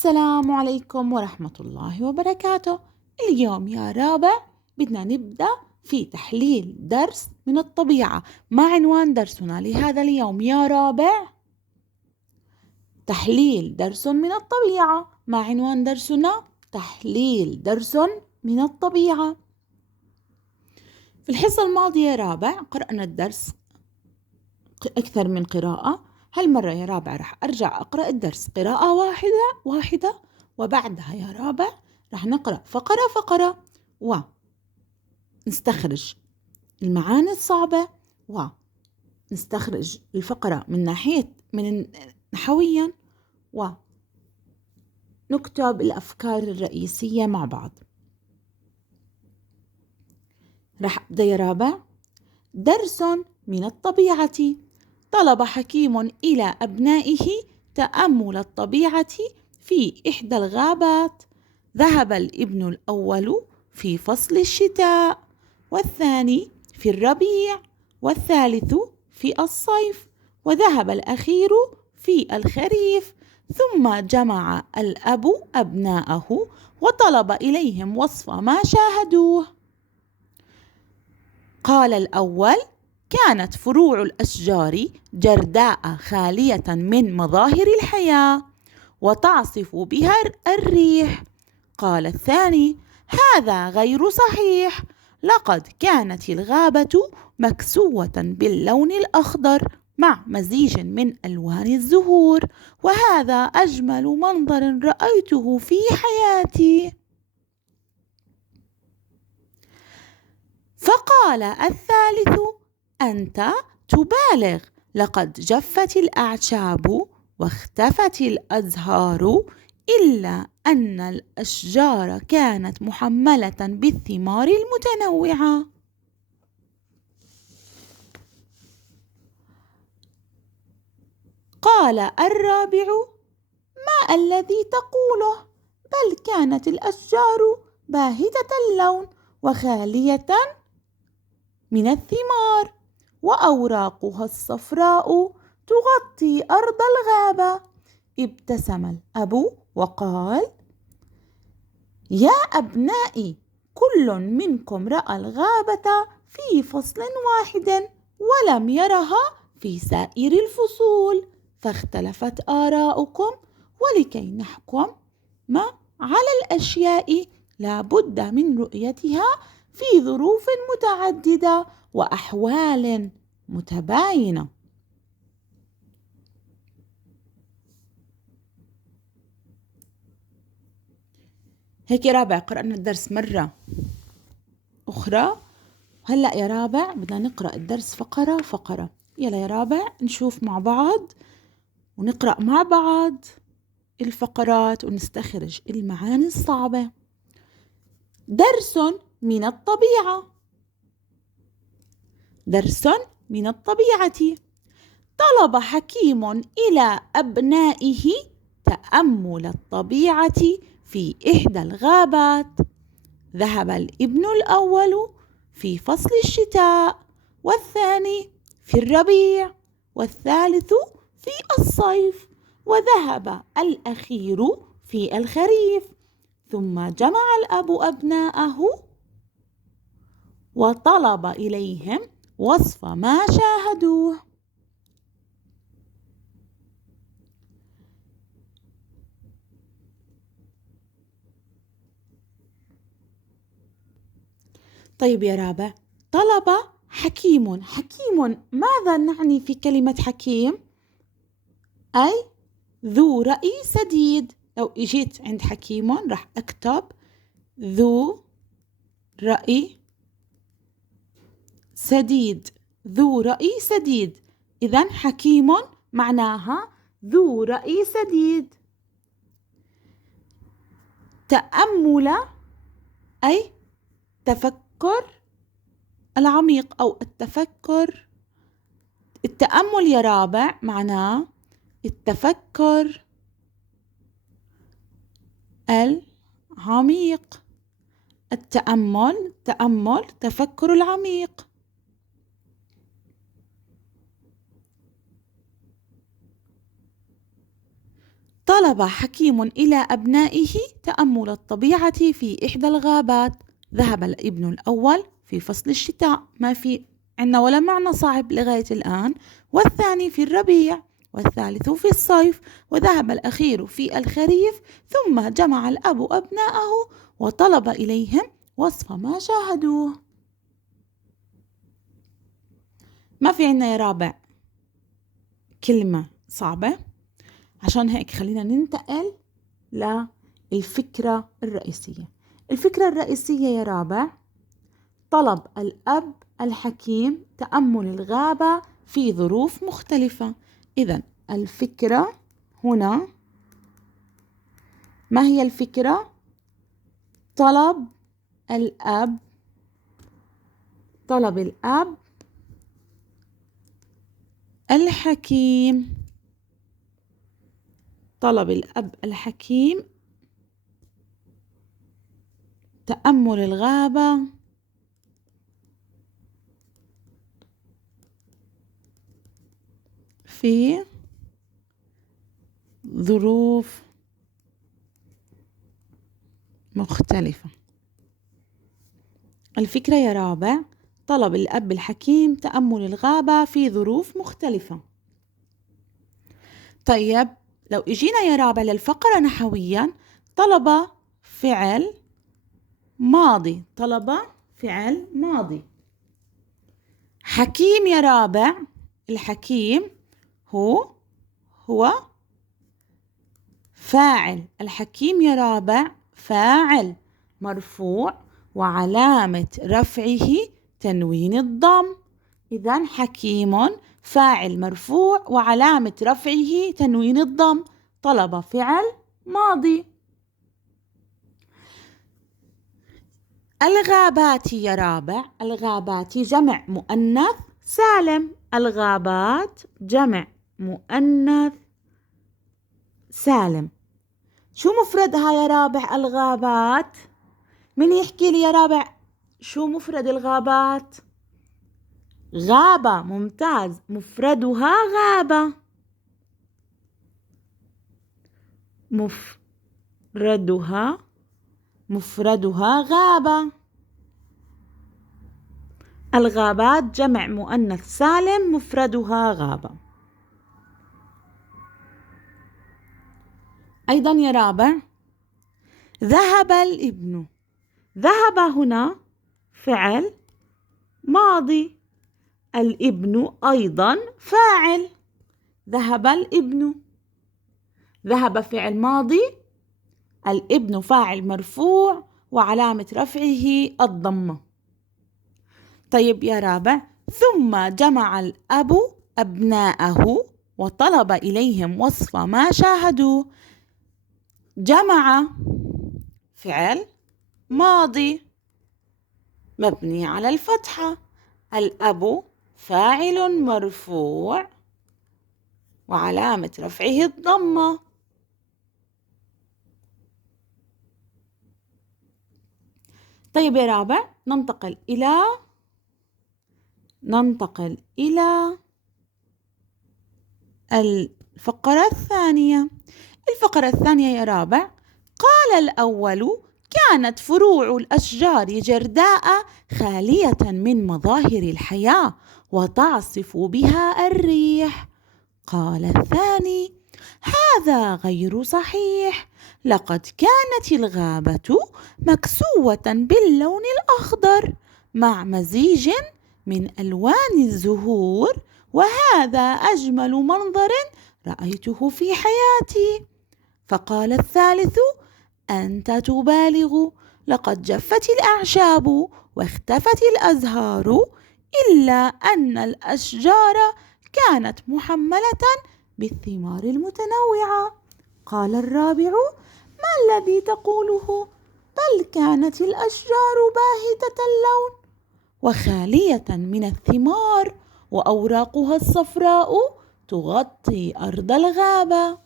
السلام عليكم ورحمة الله وبركاته. اليوم يا رابع بدنا نبدأ في تحليل درس من الطبيعة. ما عنوان درسنا لهذا اليوم يا رابع؟ تحليل درس من الطبيعة. ما عنوان درسنا؟ تحليل درس من الطبيعة. في الحصة الماضية يا رابع قرأنا الدرس أكثر من قراءة. هالمرة يا رابع رح أرجع أقرأ الدرس قراءة واحدة وبعدها يا رابع رح نقرأ فقرة ونستخرج المعاني الصعبة ونستخرج الفقرة من نحويا ونكتب الأفكار الرئيسية مع بعض. رح أبدأ يا رابع. درس من الطبيعة. طلب حكيم إلى أبنائه تأمل الطبيعة في إحدى الغابات. ذهب الابن الأول في فصل الشتاء، والثاني في الربيع، والثالث في الصيف، وذهب الأخير في الخريف. ثم جمع الأب أبناءه وطلب إليهم وصف ما شاهدوه. قال الأول: كانت فروع الأشجار جرداء خالية من مظاهر الحياة وتعصف بها الريح. قال الثاني: هذا غير صحيح، لقد كانت الغابة مكسوة باللون الأخضر مع مزيج من ألوان الزهور، وهذا أجمل منظر رأيته في حياتي. فقال الثالث: أنت تبالغ، لقد جفت الأعشاب واختفت الأزهار، إلا أن الأشجار كانت محملة بالثمار المتنوعة. قال الرابع: ما الذي تقوله؟ بل كانت الأشجار باهتة اللون وخالية من الثمار، وأوراقها الصفراء تغطي أرض الغابة. ابتسم الأب وقال: يا أبنائي، كل منكم رأى الغابة في فصل واحد ولم يرها في سائر الفصول، فاختلفت آراؤكم، ولكي نحكم على الأشياء لا بد من رؤيتها في ظروف متعددة وأحوال متباينة. هيك يا رابع قرأنا الدرس مرة أخرى. هلأ يا رابع بدنا نقرأ الدرس فقرة. يلا يا رابع نشوف مع بعض ونقرأ مع بعض الفقرات ونستخرج المعاني الصعبة. درس من الطبيعة. درس من الطبيعة. طلب حكيم إلى أبنائه تأمل الطبيعة في إحدى الغابات. ذهب الابن الأول في فصل الشتاء، والثاني في الربيع، والثالث في الصيف، وذهب الأخير في الخريف. ثم جمع الأب أبناءه وطلب إليهم وصف ما شاهدوه. طيب يا رابع، طلب حكيم. ماذا نعني في كلمة حكيم؟ أي ذو رأي سديد. لو اجيت عند حكيم راح أكتب ذو رأي سديد. ذو رأي سديد. إذن حكيم معناها ذو رأي سديد. تأمل أي تفكر العميق أو التفكر. التأمل يا رابع معناه التفكر العميق. التأمل تفكر العميق. طلب حكيم إلى أبنائه تأمل الطبيعة في إحدى الغابات. ذهب الابن الأول في فصل الشتاء، ما في عنا ولا معنى صعب لغاية الآن، والثاني في الربيع، والثالث في الصيف، وذهب الأخير في الخريف. ثم جمع الأب أبناءه وطلب إليهم وصف ما شاهدوه. ما في عنا يا رابع كلمة صعبة، عشان هيك خلينا ننتقل للفكرة الرئيسية. الفكرة الرئيسية يا رابع: طلب الأب الحكيم تأمل الغابة في ظروف مختلفة. إذن الفكرة هنا، ما هي الفكرة؟ طلب الأب الحكيم، طلب الأب الحكيم تأمل الغابة في ظروف مختلفة. الفكرة يا رابع: طلب الأب الحكيم تأمل الغابة في ظروف مختلفة. طيب لو إجينا يا رابع للفقرة نحويا، طلب فعل ماضي، طلب فعل ماضي. حكيم يا رابع، الحكيم هو فاعل. الحكيم يا رابع فاعل مرفوع وعلامة رفعه تنوين الضم. إذن حكيم فاعل مرفوع وعلامة رفعه تنوين الضم. طلب فعل ماضي. الغابات يا رابع، الغابات جمع مؤنث سالم. الغابات جمع مؤنث سالم. شو مفردها يا رابع الغابات؟ من يحكي لي يا رابع شو مفرد الغابات؟ غابة. ممتاز، مفردها غابة. مفردها غابة. الغابات جمع مؤنث سالم، مفردها غابة. أيضا يا رابع: ذهب الابن. ذهب هنا فعل ماضي، الابن أيضا فاعل. ذهب الابن، ذهب فعل ماضي، الابن فاعل مرفوع وعلامة رفعه الضمة. طيب يا رابع: ثم جمع الأب أبناءه وطلب إليهم وصف ما شاهدوا. جمع فعل ماضي مبني على الفتحة، الأب فاعل مرفوع وعلامة رفعه الضمة. طيب يا رابع ننتقل إلى الفقرة الثانية. الفقرة الثانية يا رابع: قال الأول: كانت فروع الأشجار جرداء خالية من مظاهر الحياة وتعصف بها الريح. قال الثاني: هذا غير صحيح، لقد كانت الغابة مكسوة باللون الأخضر مع مزيج من ألوان الزهور، وهذا أجمل منظر رأيته في حياتي. فقال الثالث: أنت تبالغ، لقد جفت الأعشاب واختفت الأزهار، إلا أن الأشجار كانت محملة بالثمار المتنوعة. قال الرابع: ما الذي تقوله؟ بل كانت الأشجار باهتة اللون وخالية من الثمار، وأوراقها الصفراء تغطي أرض الغابة.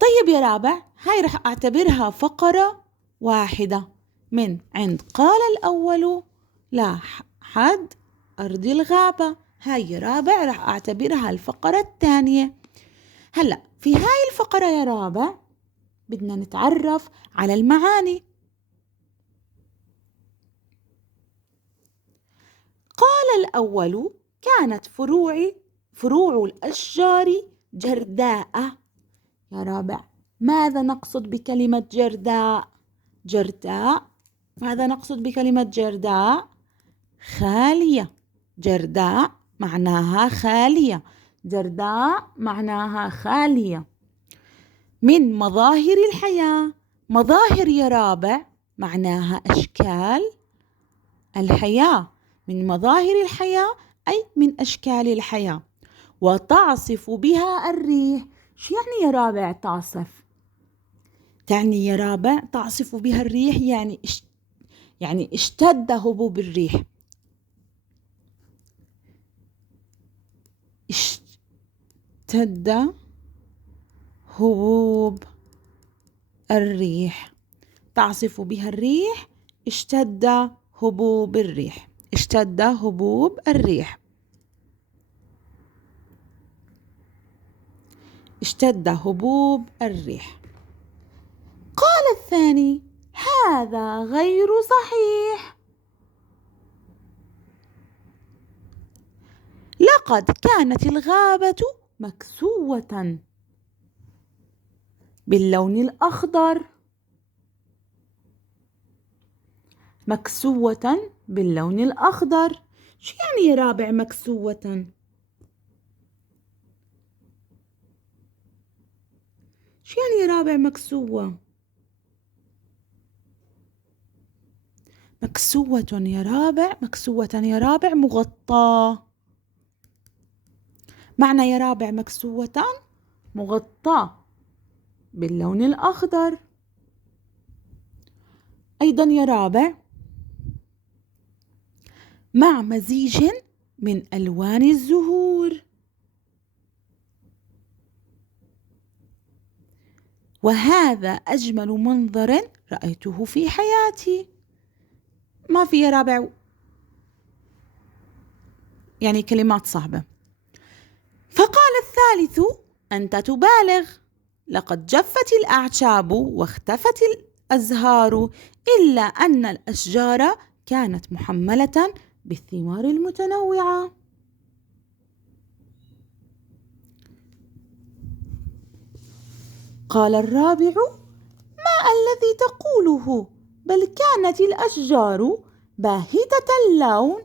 طيب يا رابع، هاي رح أعتبرها فقرة واحدة من عند قال الأول لحد أرض الغابة. هاي يا رابع رح أعتبرها الفقرة الثانية. هلأ في هاي الفقرة يا رابع بدنا نتعرف على المعاني. قال الأول: كانت فروع الأشجار جرداء. يا رابع، ماذا نقصد بكلمة جرداء؟ جرداء، ماذا نقصد بكلمة جرداء؟ خالية. جرداء معناها خالية. جرداء معناها خالية. من مظاهر الحياة. مظاهر يا رابع معناها أشكال الحياة. من مظاهر الحياة أي من أشكال الحياة. وتعصف بها الريح. شو يعني يا رابع تعصف؟ تعني يا رابع تعصف بها الريح يعني اشتد هبوب الريح. اشتد هبوب الريح. تعصف بها الريح. اشتد هبوب الريح. اشتد هبوب الريح. اشتد هبوب الريح. قال الثاني: هذا غير صحيح. لقد كانت الغابة مكسوة باللون الأخضر. مكسوة باللون الأخضر. شو يعني يا رابع مكسوة؟ شو يعني يا رابع مكسوة؟ مكسوة يا رابع، مكسوة يا رابع مغطاة. معنى يا رابع مكسوة مغطاة باللون الأخضر. أيضا يا رابع مع مزيج من ألوان الزهور. وهذا أجمل منظر رأيته في حياتي. ما في يا رابع يعني كلمات صعبة. فقال الثالث: أنت تبالغ. لقد جفت الأعشاب واختفت الأزهار، إلا أن الأشجار كانت محملة بالثمار المتنوعة. قال الرابع: ما الذي تقوله؟ بل كانت الأشجار باهتة اللون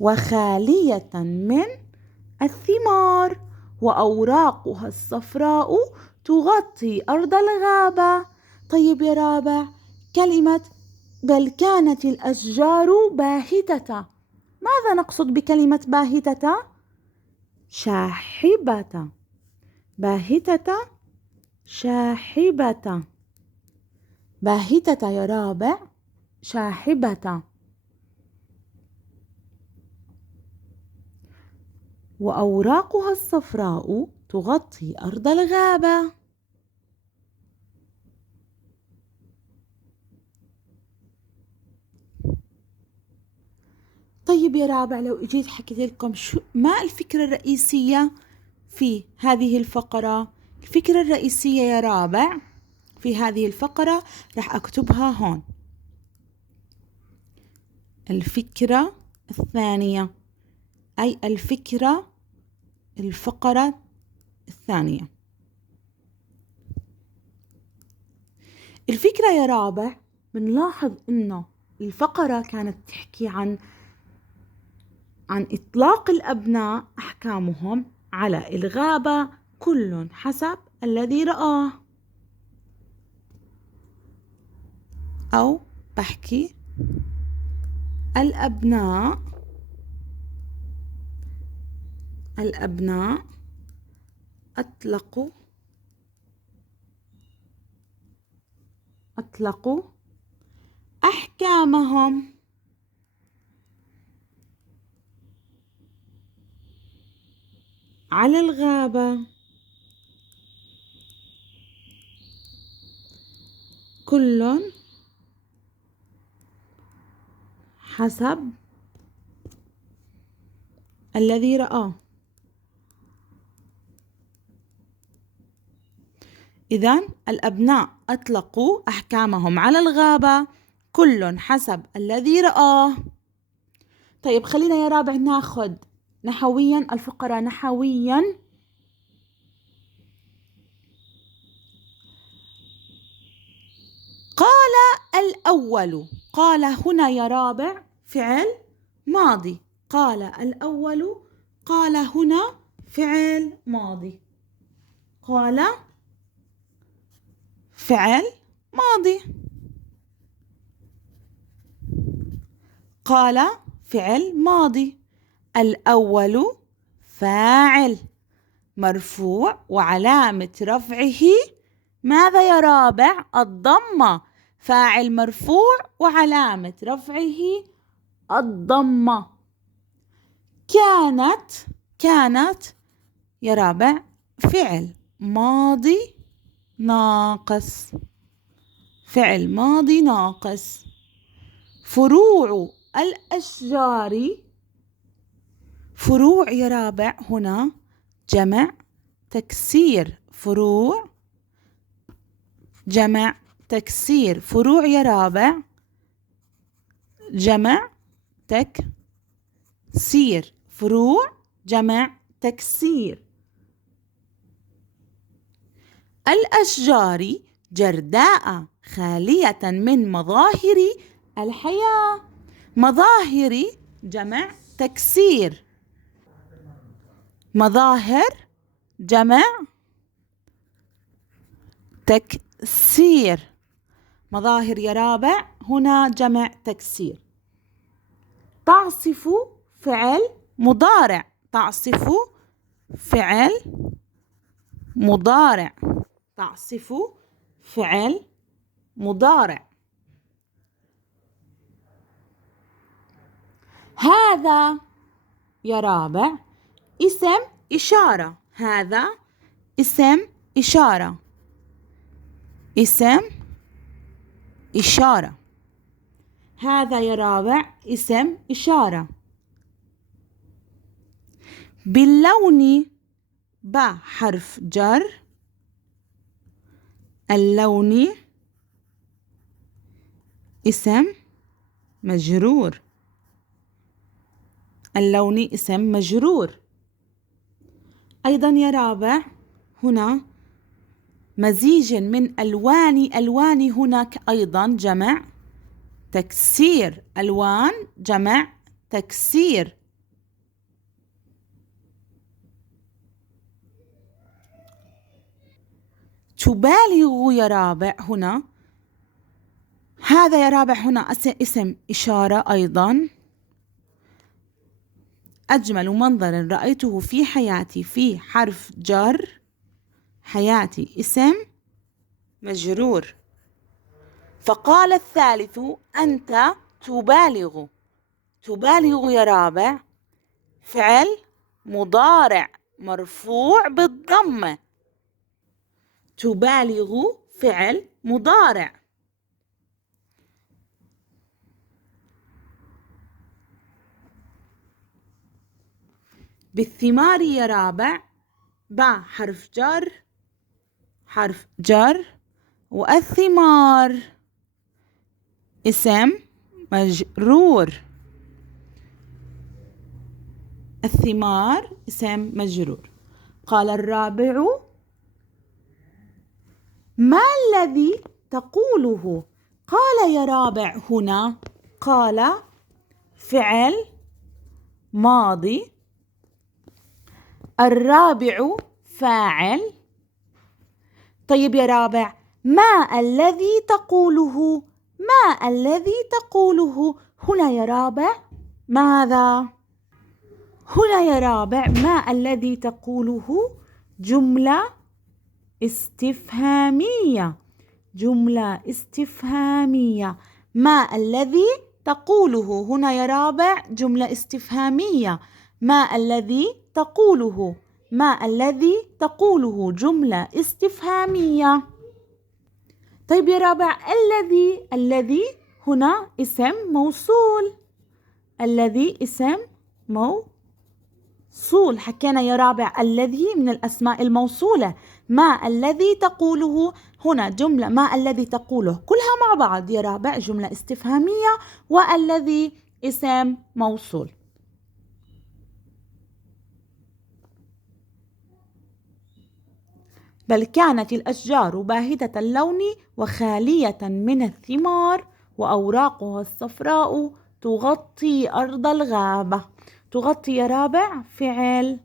وخالية من الثمار، وأوراقها الصفراء تغطي أرض الغابة. طيب يا رابع، كلمة بل كانت الأشجار باهتة، ماذا نقصد بكلمة باهتة؟ شاحبة. باهتة شاحبة. باهتة يا رابع شاحبة. وأوراقها الصفراء تغطي أرض الغابة. طيب يا رابع، لو اجيت حكيت لكم ما الفكرة الرئيسية في هذه الفقرة؟ الفكرة الرئيسية يا رابع في هذه الفقرة راح أكتبها هون. الفكرة الثانية، أي الفقرة الثانية. الفكرة يا رابع بنلاحظ إنه الفقرة كانت تحكي عن إطلاق الأبناء أحكامهم على الغابة، كل حسب الذي رآه. أو بحكي الأبناء أطلقوا أحكامهم على الغابة، كل حسب الذي رآه. إذن الأبناء أطلقوا أحكامهم على الغابة، كل حسب الذي رآه. طيب خلينا يا رابع ناخد نحويا الفقرة نحويا. قال الأول، قال هنا يا رابع فعل ماضي، قال الأول، قال هنا فعل ماضي، قال فعل ماضي، قال فعل ماضي. الأول فاعل مرفوع وعلامة رفعه ماذا يا رابع؟ الضمة، فاعل مرفوع وعلامة رفعه الضمة. كانت يا رابع فعل ماضي ناقص، فعل ماضي ناقص. فروع الأشجار، فروع يا رابع هنا جمع تكسير، فروع جمع تكسير، فروع يا رابع جمع تكسير، فروع جمع تكسير. الأشجار جرداء خالية من مظاهر الحياة، مظاهر جمع تكسير، مظاهر جمع تكسير، مظاهر يا رابع هنا جمع تكسير. تعصف فعل مضارع، تعصف فعل مضارع، تعصف فعل مضارع. هذا يا رابع اسم إشارة، هذا اسم إشارة، اسم إشارة، هذا يا رابع اسم إشارة. باللون حرف جر، اللون اسم مجرور، اللون اسم مجرور. أيضا يا رابع هنا مزيج من ألوان، ألوان هناك أيضا جمع تكسير، ألوان جمع تكسير. تبالغ يا رابع هنا، هذا يا رابع هنا اسم إشارة أيضا. أجمل منظر رأيته في حياتي، في حرف جر، حياتي اسم مجرور. فقال الثالث أنت تبالغ، تبالغ يا رابع فعل مضارع مرفوع بالضمة، تبالغ فعل مضارع. بالثمار يا رابع حرف جر، حرف جر، والثمار اسم مجرور، الثمار اسم مجرور. قال الرابع ما الذي تقوله؟ قال يا رابع هنا، قال فعل ماضي، الرابع فاعل. طيب يا رابع ما الذي تقوله؟ ما الذي تقوله هنا يا رابع ماذا؟ هنا يا رابع ما الذي تقوله جملة استفهامية، جملة استفهامية. ما الذي تقوله هنا يا رابع جملة استفهامية. ما الذي تقوله؟ ما الذي تقوله جملة استفهامية. طيب يا رابع الذي هنا اسم موصول، الذي اسم موصول. حكينا يا رابع الذي من الأسماء الموصولة، ما الذي تقوله؟ هنا جملة ما الذي تقوله كلها مع بعض يا رابع، جملة استفهامية، والذي اسم موصول. بل كانت الأشجار باهتة اللون وخالية من الثمار وأوراقها الصفراء تغطي أرض الغابة. تغطي يا رابع فعل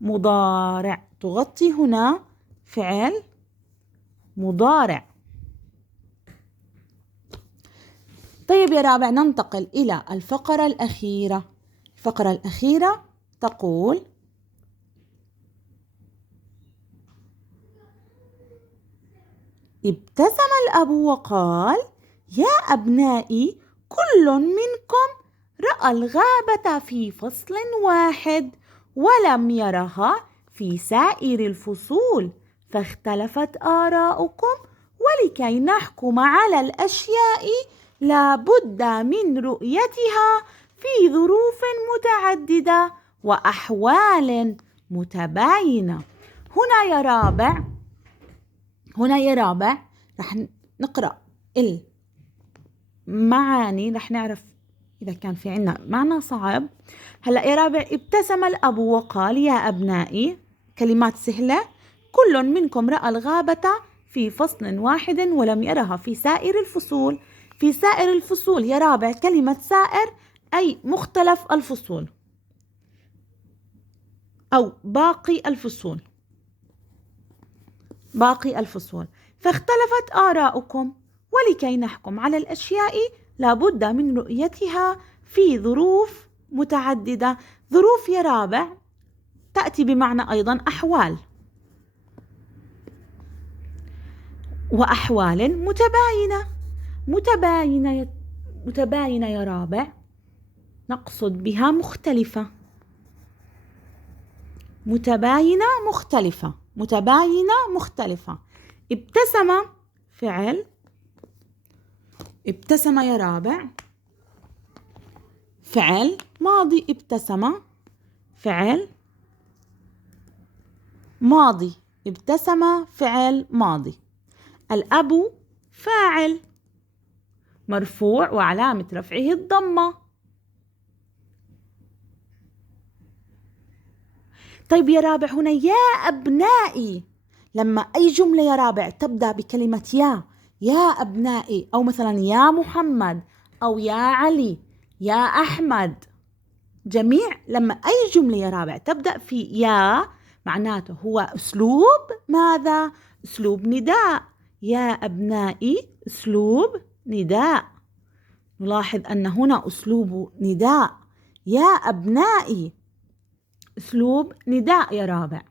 مضارع، تغطي هنا فعل مضارع. طيب يا رابع ننتقل إلى الفقرة الأخيرة. الفقرة الأخيرة تقول: ابتسم الأب وقال: يا أبنائي، كل منكم رأى الغابة في فصل واحد ولم يرها في سائر الفصول، فاختلفت آراؤكم، ولكي نحكم على الأشياء لا بد من رؤيتها في ظروف متعددة وأحوال متباينة. هنا يا رابع رح نقرأ المعاني، رح نعرف إذا كان في عنا معنى صعب. هلأ يا رابع، ابتسم الأب وقال: يا أبنائي، كلمات سهلة. كل منكم رأى الغابة في فصل واحد ولم يرها في سائر الفصول. في سائر الفصول يا رابع، كلمة سائر أي مختلف الفصول أو باقي الفصول. فاختلفت آراؤكم، ولكي نحكم على الأشياء لا بد من رؤيتها في ظروف متعددة. ظروف يا رابع تأتي بمعنى أيضا أحوال، وأحوال متباينة يا رابع نقصد بها مختلفة. متباينة مختلفة. ابتسم فعل، ابتسم يا رابع فعل ماضي، ابتسم فعل ماضي، ابتسم فعل ماضي. الأب فاعل مرفوع وعلامة رفعه الضمة. طيب يا رابع، هنا يا أبنائي، لما أي جملة يا رابع تبدأ بكلمة يا أبنائي، أو مثلا يا محمد أو يا علي يا أحمد، لما أي جملة يا رابع تبدأ في يا، معناته هو أسلوب ماذا؟ أسلوب نداء. يا أبنائي أسلوب نداء. نلاحظ أن هنا أسلوب نداء. يا أبنائي أسلوب نداء يا رابع.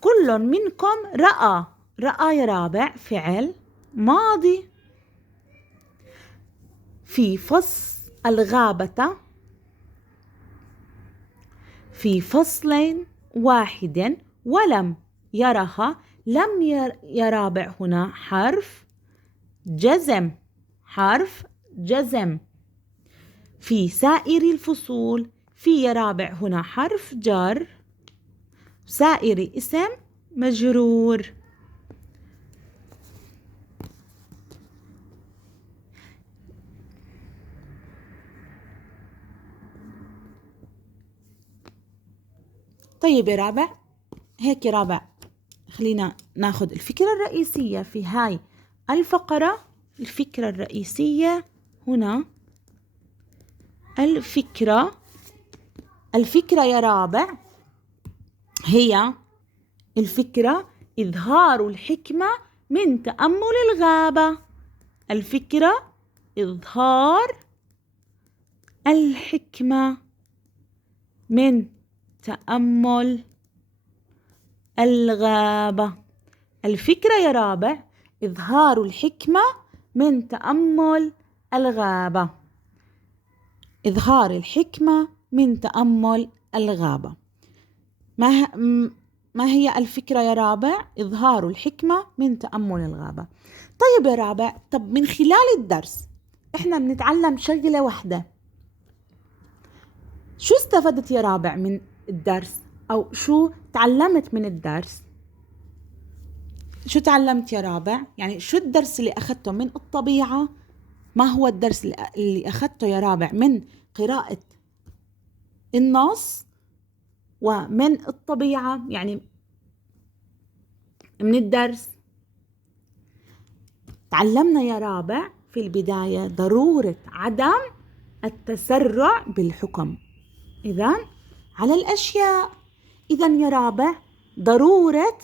كل منكم رأى يا رابع فعل ماضي. في فصل الغابة في فصل واحد ولم يرها. لم يا رابع هنا حرف جزم. في سائر الفصول، في يا رابع هنا حرف جر، سائر اسم مجرور. طيب يا رابع، هيك يا رابع خلينا ناخذ الفكرة الرئيسية في هاي الفقرة. الفكرة الرئيسية هنا، الفكرة يا رابع هي الفكرة إظهار الحكمة من تأمل الغابة. الفكرة إظهار الحكمة من تأمل الغابة. الفكرة يا رابع إظهار الحكمة من تأمل الغابة. إظهار الحكمة من تأمل الغابة. ما هي الفكرة يا رابع؟ إظهار الحكمة من تأمل الغابة. طيب يا رابع، طب من خلال الدرس إحنا بنتعلم شغلة واحدة. شو استفدت يا رابع من الدرس؟ أو شو تعلمت من الدرس. شو تعلمت يا رابع؟ يعني شو الدرس اللي أخذته من الطبيعة؟ ما هو الدرس اللي أخذته يا رابع من قراءة النص ومن الطبيعة، يعني من الدرس؟ تعلمنا يا رابع في البداية ضرورة عدم التسرع بالحكم إذن على الأشياء. إذن يا رابع ضرورة،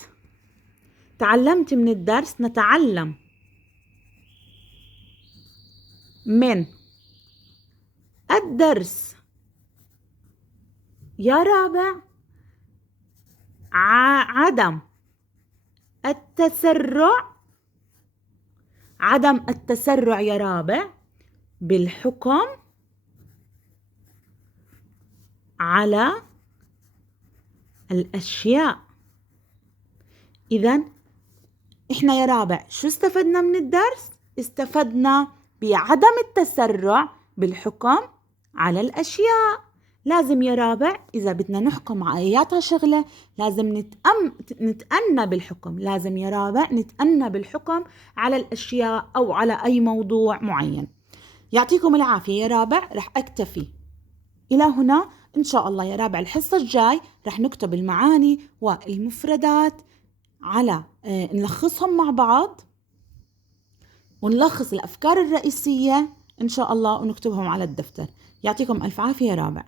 تعلمت من الدرس، نتعلم من الدرس يا رابع عدم التسرع، عدم التسرع يا رابع بالحكم على الأشياء. إذن إحنا يا رابع شو استفدنا من الدرس؟ استفدنا بعدم التسرع بالحكم على الأشياء. لازم يا رابع إذا بدنا نحكم على أياتها شغلة لازم نتأنى بالحكم، لازم يا رابع نتأنى بالحكم على الأشياء أو على أي موضوع معين. يعطيكم العافية يا رابع، رح أكتفي إلى هنا إن شاء الله. يا رابع الحصة الجاي رح نكتب المعاني والمفردات على نلخصهم مع بعض ونلخص الأفكار الرئيسية إن شاء الله ونكتبهم على الدفتر. يعطيكم ألف عافية يا رابع.